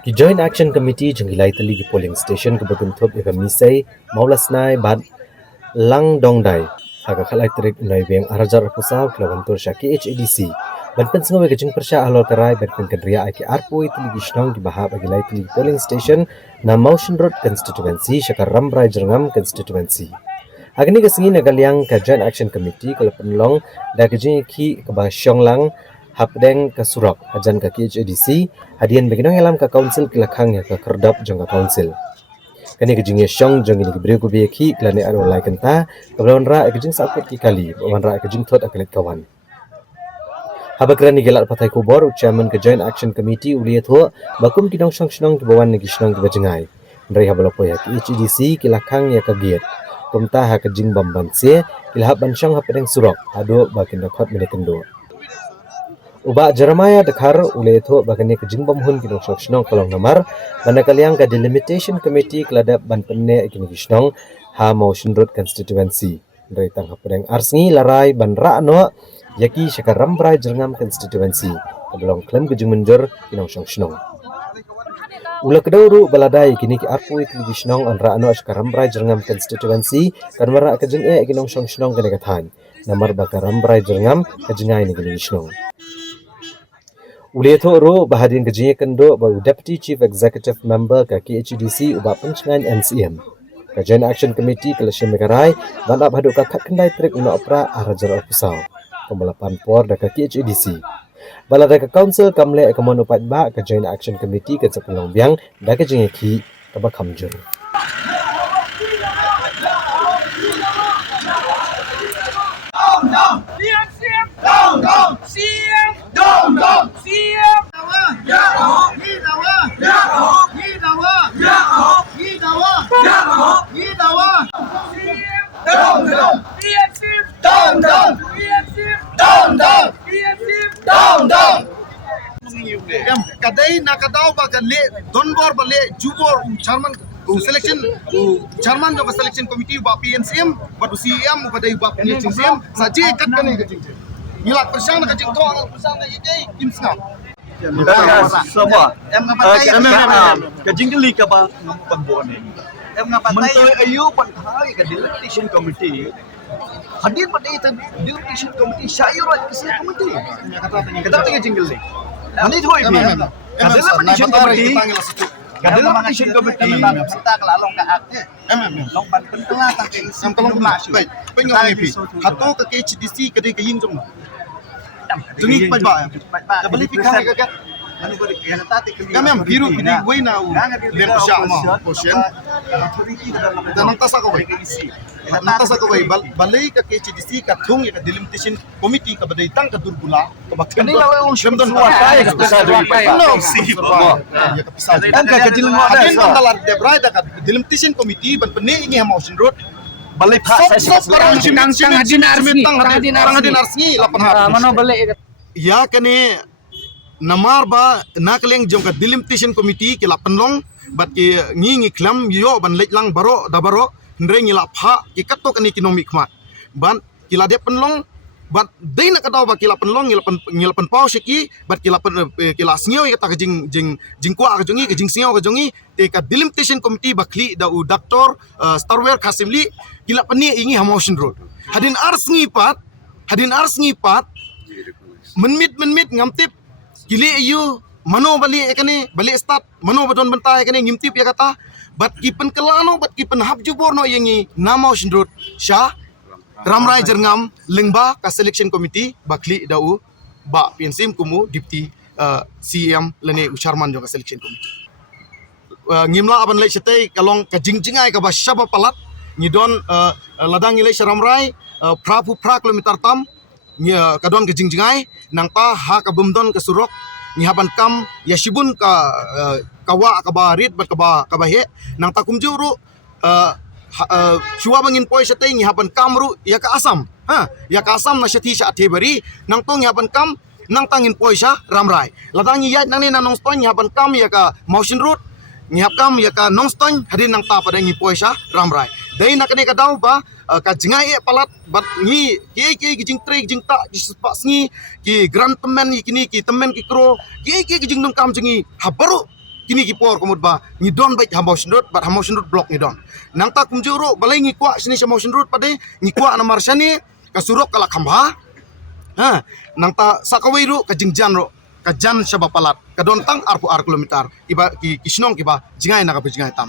Ki Joint Action Committee jengilai teli ki polling station ke begun thop eka misai maulasnai bad lang dongdai haga khalai trik nai beng arajar pusau klawantur syaki HADC banpen sengawe ke jeng persya ahlol karai banpen kedria aki arpoi teli ki shnong ki bahab agilai teli polling station na Motion Road constituency syakar Rambrai Jerngam constituency agni ke sengi nagaliang ke Joint Action Committee kalau penlong da ke jeng ki ke bah Syonglang hapdeng ke Surok ajan ke HADC hadian beginong helam ke council kilakang ya ke kerdap jong ke council kani ke jingye syong jong ini ke beri ku ki klane aro lai kenta keblon ra ke jing sakut ki kali wan ra ke jing thot akalet kawan habakran ni gelat patai ku bor chairman ke Joint Action Committee uliat ho bakum kidong syong syong ke bawan ni syong ke bajengai ndai habalopo ya ke HADC kilakang ya ke giat kumta ha ke jing bamban se kilhab ban syong hapdeng Surok ado bakin dokot menekendo Uba Jeremiah Dekhar uleto bagane ke jingbam hun kinong shnong kolong namar manakaliang ka delimitation committee kladap ban penne kini shnong ha Motion Road constituency dari tang hapdeng arsngi larai ban ra no yaki syakar Rambrai Jerngam constituency belong klem ke jingmenjor kinong shnong ula kedawru baladai kini ki arpui kini shnong an ra no syakar Rambrai Jerngam constituency kan mara ke jing kinong shnong kene kathan namar bakar Rambrai Jerngam ke jingai ni kini shnong Uleto ro bahadin kejinya kendo baru Deputy Chief Executive Member ke KHDC ubah penchengan NCM. Ke Joint Action Committee ke Leshim Megarai bandap haduk kakak kendai trik una opera arajar opusau. Pembalapan por da ke KHDC. Balada ke Council kamle ekamon upat ba ke Joint Action Committee ke sepelong biang da ke jengeki ke bakamjur. Kadai nak kataw baga le donbor bale jubor chairman selection chairman jo selection committee ba PNCM ba CM ba dai ba PNCM saje kat kane ke jing ngilak persang nak jing to persang na yei tim snap semua ke jing li ka ba pambon ni mentoy ayu pan thai ke delimitation committee hadir pada itu delimitation committee syairat ke committee kata tanya jing li Ani thoi bi. Delimitation committee. Delimitation committee. Kita kelalong ke akte. Long ban pentelah tapi sam kalong baik pengen pi hato ke KHDC ke ke ying jong juni pai ba ka beli pikang ke Ani beri yang tadi kami am biru bidi wei na lem syama ocean dan nang tasa ko wei nang tasa ko wei balai ka KHDC ka thung ya delimitation committee ka badai tang ka durbula ka bakkan Kanila wala syem suwa kaya ka pisa dili pa. no si ya ka pisa Ang kajil mo ada adin dalar debrai da ka delimitation committee ban pene ingi Motion Road balai pa sa parang tang hadin arsni lapan har Mano balik ya kane namar ba nakaleng jong ka delimitation committee kila penlong bat ki ngi klam yo ban letlang baro da baro ndre ngi la pha ki katto kani kinomi khmat ban kila de penlong bat dei nak daw ba kila penlong ngil pen pau shiki bat kila snio ya ta jing kwa ka jongi ka jing snio ka jongi te ka delimitation committee bakli da u doctor starware kasimli kila pani ingi Motion Road hadin ars ngi pat menmit ngamtip kili ayu mano bali ekane bali start mano badon benta ekane ngimtip ya kata bat kipen kelano bat kipen habjubor no yengi na Motion Road sha Rambrai Jerngam lengba ka selection committee bakli dau ba PNCM kumu deputy CM lene chairman jo ka selection committee ngimla aban le chete kalong ka jingjingai ka ba shaba palat ngidon ladang ile Rambrai prapu pra kilometer tam kadon ke jingjingai nang pa ha ka bumdon ke Surok ni haban kam yashibun ka kawa ka barit bat ka bahe nang ta kumjuru chua bangin poi satay ni haban kamru ya ka asam ya ka asam na shathi sha athebari nang tong haban kam nang tangin poi sha Rambrai ladang ya nang ni nanong span haban kam ya ka Motion Road ngihap kam ya ka nongstong hadin nang ta pada ngi poisa ramrai dai nak ne ka daw ba ka jingai palat bat ngi ki jing tre jing ta sepak sngi ki grand temen kini ki temen ki kro ki jing nong kam jingi habaru kini ki por komod ba ngi don baik hamotion road bat hamotion road block ngi don nang ta kumjuro balai ngi kwa sini hamotion road pade ngi kwa na marsani ka surok kala khamba ha nang ta sakawai ro ka jingjan ro ka jan syaba palat ka don tang arpu ar kilometer iba ki kisnong ki ba jingai na ka jingai tam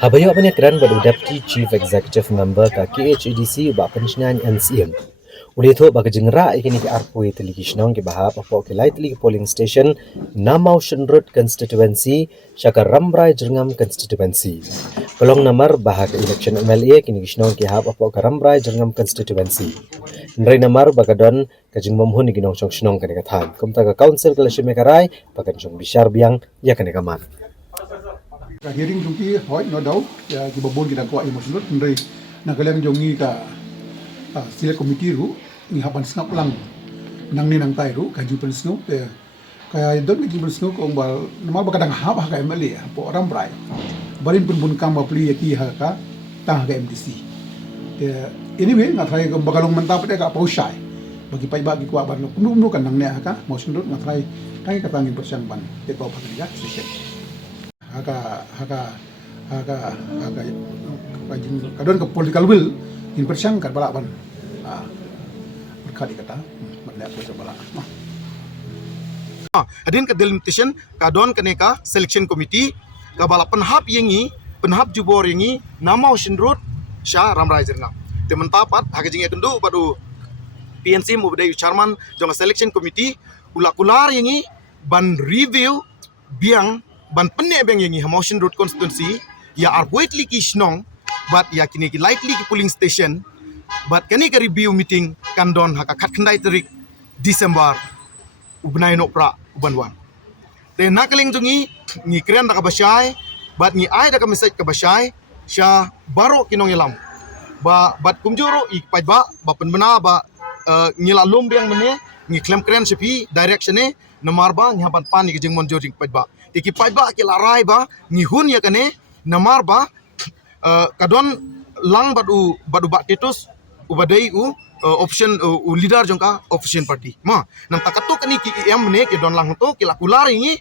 Habayo penekran badu Deputy Chief Executive Member ka KHADC ba pensnan NCM. Uli tho ba kajingra ikini ki arpui teligi shnong ki bahap apo ki lightly polling station Namau Road constituency Shaka Ramrai Jringam constituency. Pelong namar bahak election MLA kini ki shnong ki hap apo ka Ramrai Jringam constituency. Nrai namar bagadon kajing momhun ki nong chong shnong kani ka tham. Kumta ka council kala shimekarai bakan chong bishar biang ya kani ka man. Ka hearing jungki hoi no dau ya ki babon kita ko imo sunut ndai na kalian jongi ka select committee ru ni hapan snap lang nang ni nang tai ru ka jupen snow kaya don ki jupen snow ko bal normal bakadang hab ha ka MLA po Ramrai barin pun kam bapli ki ha ka ta ka MDC anyway na try ko bagalong mantap de ka pausai bagi pai bagi ko ban no kan nang ne ha ka mo sunut na try kai ka tangin persiang ban de ko pa ka session haka kadon ke political will in persiang kan balak ban berkali kata banyak ko balak hadin ka delimitation ka don kaneka selection committee ka bala penhap jubor yengi Namau Road sha Ramrai Jringam temen tapat haka jinge kendu padu PNC mu bedai chairman jong selection committee ular yengi ban review biang ban penne beng yengi Hamotion Road constituency ya arboitli ki snong but ya kini ki lightly ki polling station but kani ka review meeting kan don haka khat khandai tarik December ubnai no pra ubanwan te nakaling jungi ngi kren da ka basai but ngi ai da ka message ka basai sha baro kinong ilam ba bat kumjuro ik pai ba penbena ba ngila lumbeng mene ngi klem kren sepi direction ne namar ba ngi haban pan ki jingmon joring pai ba ki pai ba ki larai ba ngi hun ya kane namar ba kadon lang badu ba tetus ubadai option leader jongka opposition party ma nang takatu kani ki em ne ki don lang to ki lakular ingi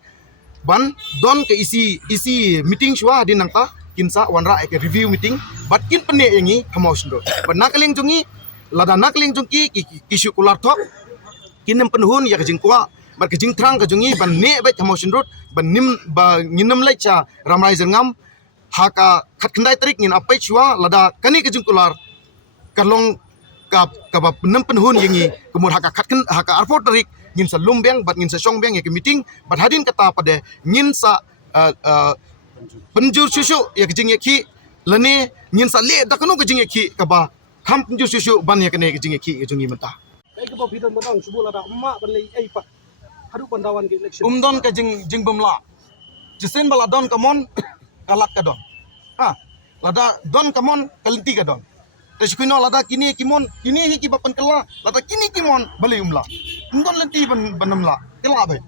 ban don ke isi meeting shwa din nang ta kinsa wanra ke review meeting bat kin pene ingi Hamotion Road ban nakaling jungi lada nakaling jungki ki syukular thok kinem penhun ya kajing kwa bar kajing trang kajungi ban ne ba Hamotion Road ban nim ba nginam lai cha Ramrai Jringam haka khat khandai tarik ngin apai chwa lada kani kajing kular kalong ka ba nem penhun yengi kemur haka arport tarik ngin sa lumbeng bat ngin sa songbeng ya ke meeting bat hadin kata pada ngin sa penjur susu ya kajing ki lane ngin sa le da kanu kajing ki ka ba kam penjur susu ban ya kene kajing ki kajungi mata kai ka bidan banang subul ada emma balai ai pa hadu pandawan ke election don ka jing bamla jisen bala don kamon kalak ka don ha lada don kamon kalinti ka don tasikuno lada kini kimon kini hi ki bapan kala lada kini kimon balai umla don lenti banamla kala bai